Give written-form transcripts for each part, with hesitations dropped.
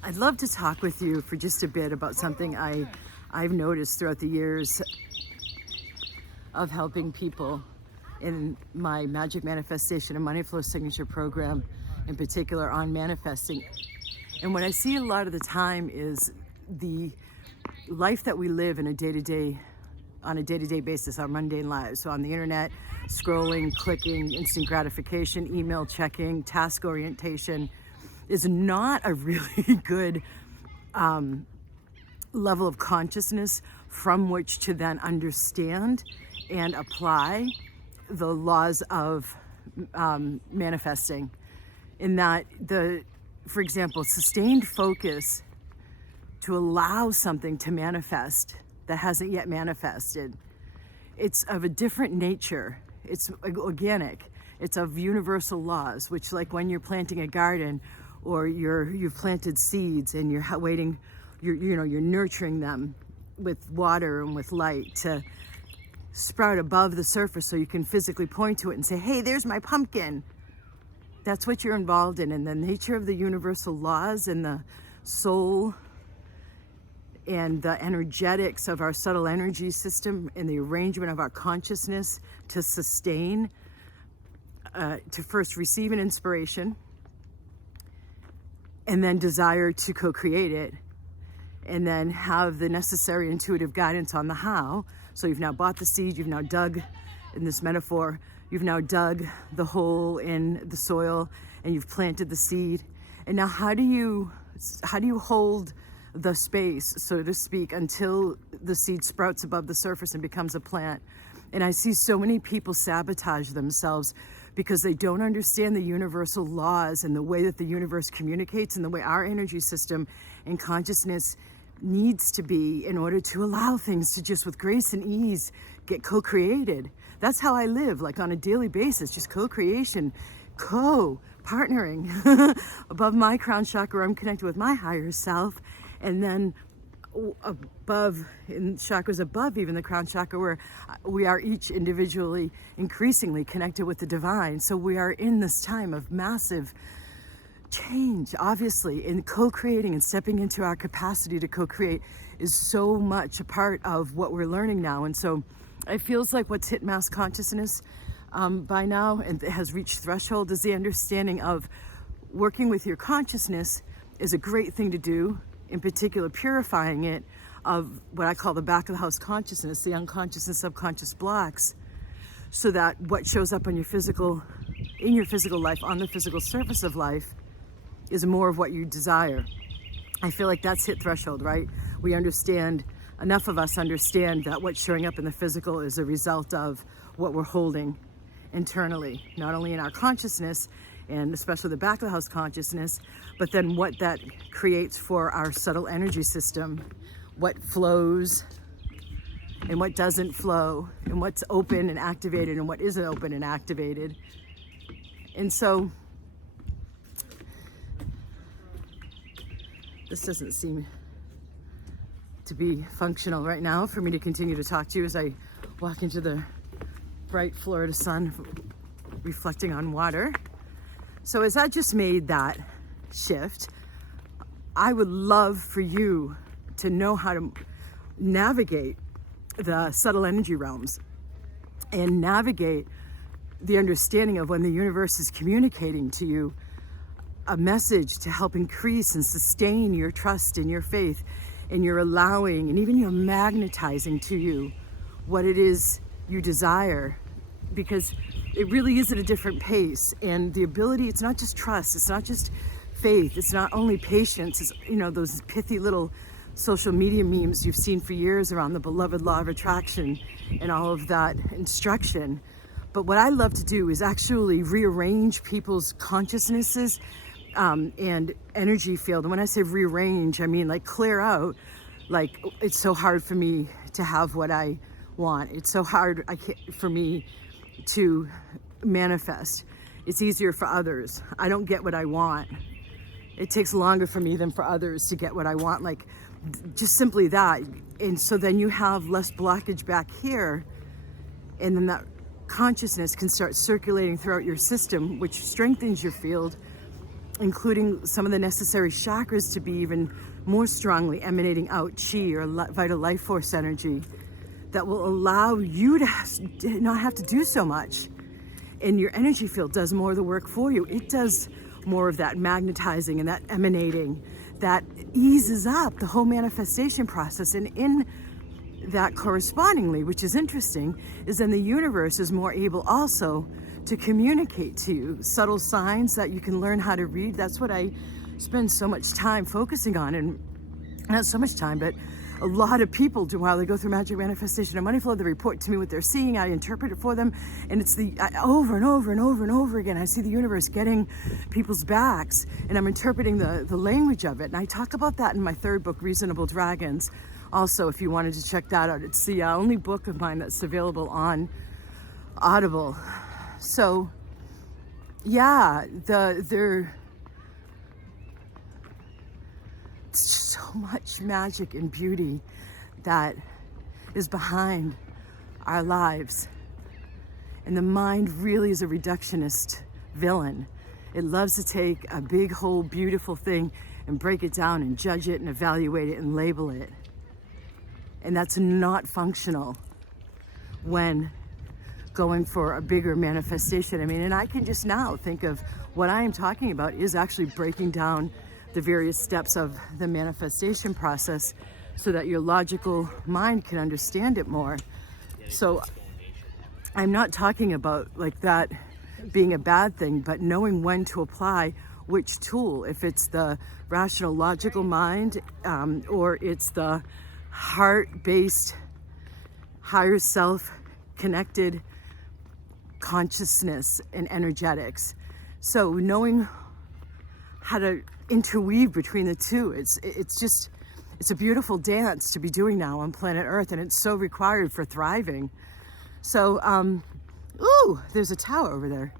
I'd love to talk with you for just a bit about something I've noticed throughout the years of helping people in my Magic Manifestation and Money Flow Signature program, in particular on manifesting. And what I see a lot of the time is the life that we live on a day-to-day basis, our mundane lives. So on the internet, scrolling, clicking, instant gratification, email checking, task orientation is not a really good level of consciousness from which to then understand and apply the laws of manifesting. In that, for example, sustained focus to allow something to manifest that hasn't yet manifested. It's of a different nature. It's organic. It's of universal laws, which, like when you're planting a garden or you've planted seeds and you're waiting, you're nurturing them with water and with light to sprout above the surface so you can physically point to it and say, hey, there's my pumpkin. That's what you're involved in. And the nature of the universal laws and the soul and the energetics of our subtle energy system and the arrangement of our consciousness to sustain, to first receive an inspiration and then desire to co-create it, and then have the necessary intuitive guidance on the how. So you've now bought the seed, you've now dug, in this metaphor, you've now dug the hole in the soil and you've planted the seed. And now how do you hold the space, so to speak, until the seed sprouts above the surface and becomes a plant? And I see so many people sabotage themselves because they don't understand the universal laws and the way that the universe communicates and the way our energy system and consciousness needs to be in order to allow things to just with grace and ease get co-created. That's how I live, like on a daily basis, just co-creation, partnering. Above my crown chakra, I'm connected with my higher self, and then above, in chakras above even the crown chakra, where we are each individually increasingly connected with the divine. So we are in this time of massive change, obviously, in co-creating and stepping into our capacity to co-create is so much a part of what we're learning now. And so it feels like what's hit mass consciousness by now and has reached threshold is the understanding of working with your consciousness is a great thing to do, in particular purifying it of what I call the back of the house consciousness, the unconscious and subconscious blocks, so that what shows up in your physical life, on the physical surface of life, is more of what you desire. I feel like that's hit threshold, right? We understand, enough of us understand that what's showing up in the physical is a result of what we're holding internally, not only in our consciousness and especially the back of the house consciousness, but then what that creates for our subtle energy system, what flows and what doesn't flow, and what's open and activated and what isn't open and activated. And so this doesn't seem to be functional right now for me to continue to talk to you as I walk into the bright Florida sun reflecting on water. So as I just made that shift, I would love for you to know how to navigate the subtle energy realms and navigate the understanding of when the universe is communicating to you a message to help increase and sustain your trust and your faith, and your allowing and even your magnetizing to you what it is you desire, because it really is at a different pace. And the ability, it's not just trust, it's not just faith, it's not only patience, it's, those pithy little social media memes you've seen for years around the beloved law of attraction and all of that instruction. But what I love to do is actually rearrange people's consciousnesses and energy field. And when I say rearrange, I mean like clear out. Like, it's so hard for me to have what I want. It's so hard for me to manifest. It's easier for others. I don't get what I want. It takes longer for me than for others to get what I want. Like, just simply that. And so then you have less blockage back here, and then that consciousness can start circulating throughout your system, which strengthens your field including some of the necessary chakras to be even more strongly emanating out chi or vital life force energy that will allow you to not have to do so much. And your energy field does more of the work for you. It does more of that magnetizing and that emanating that eases up the whole manifestation process. And in that correspondingly, which is interesting, is then the universe is more able also to communicate to you subtle signs that you can learn how to read. That's what I spend so much time focusing on, and not so much time, but a lot of people do while they go through magic manifestation and money flow. They report to me what they're seeing. I interpret it for them, and it's over and over and over and over again. I see the universe getting people's backs, and I'm interpreting the language of it. And I talk about that in my third book, Reasonable Dragons. Also, if you wanted to check that out, it's the only book of mine that's available on Audible. So, yeah, there's so much magic and beauty that is behind our lives. And the mind really is a reductionist villain. It loves to take a big, whole, beautiful thing and break it down and judge it and evaluate it and label it. And that's not functional when going for a bigger manifestation. I mean, and I can just now think of what I am talking about is actually breaking down the various steps of the manifestation process so that your logical mind can understand it more. So I'm not talking about like that being a bad thing, but knowing when to apply which tool, if it's the rational logical mind or it's the heart-based higher self connected consciousness and energetics. So knowing how to interweave between the two, it's a beautiful dance to be doing now on planet Earth, and it's so required for thriving. So ooh, there's a tower over there.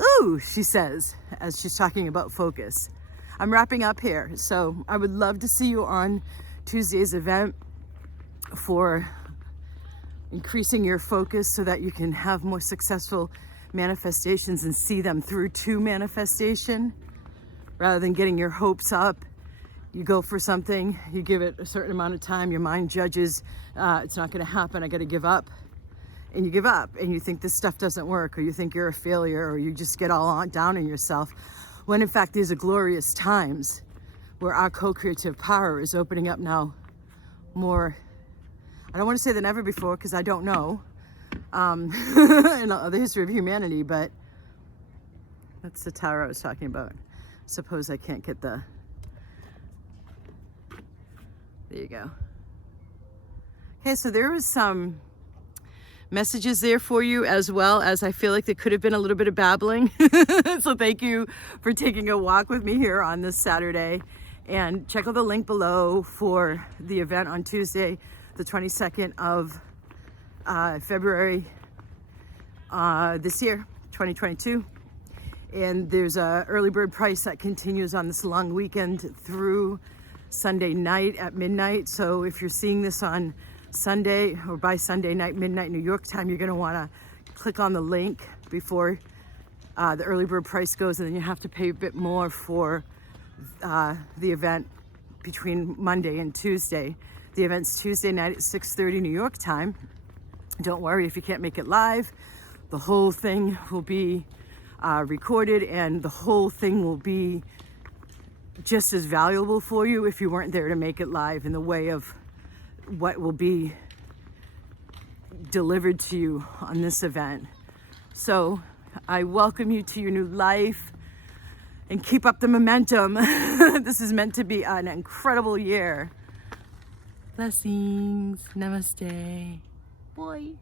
Ooh, she says as she's talking about focus. I'm wrapping up here, so I would love to see you on Tuesday's event for increasing your focus so that you can have more successful manifestations and see them through to manifestation rather than getting your hopes up. You go for something, you give it a certain amount of time, your mind judges, it's not going to happen, I got to give up. And you give up and you think this stuff doesn't work, or you think you're a failure, or you just get all down on yourself, when in fact these are glorious times where our co-creative power is opening up now more. I don't want to say than ever before, because I don't know in the history of humanity, but that's the tower I was talking about. Suppose I can't get there you go. Okay, so there was some messages there for you, as well as I feel like there could have been a little bit of babbling. So thank you for taking a walk with me here on this Saturday, and check out the link below for the event on Tuesday, the 22nd of February this year, 2022. And there's a early bird price that continues on this long weekend through Sunday night at midnight. So if you're seeing this on Sunday or by Sunday night, midnight New York time, you're going to want to click on the link before the early bird price goes, and then you have to pay a bit more for the event between Monday and Tuesday. The event's Tuesday night at 6:30 New York time. Don't worry if you can't make it live. The whole thing will be recorded, and the whole thing will be just as valuable for you if you weren't there to make it live, in the way of what will be delivered to you on this event. So I welcome you to your new life, and keep up the momentum. This is meant to be an incredible year. Blessings. Namaste. Boy.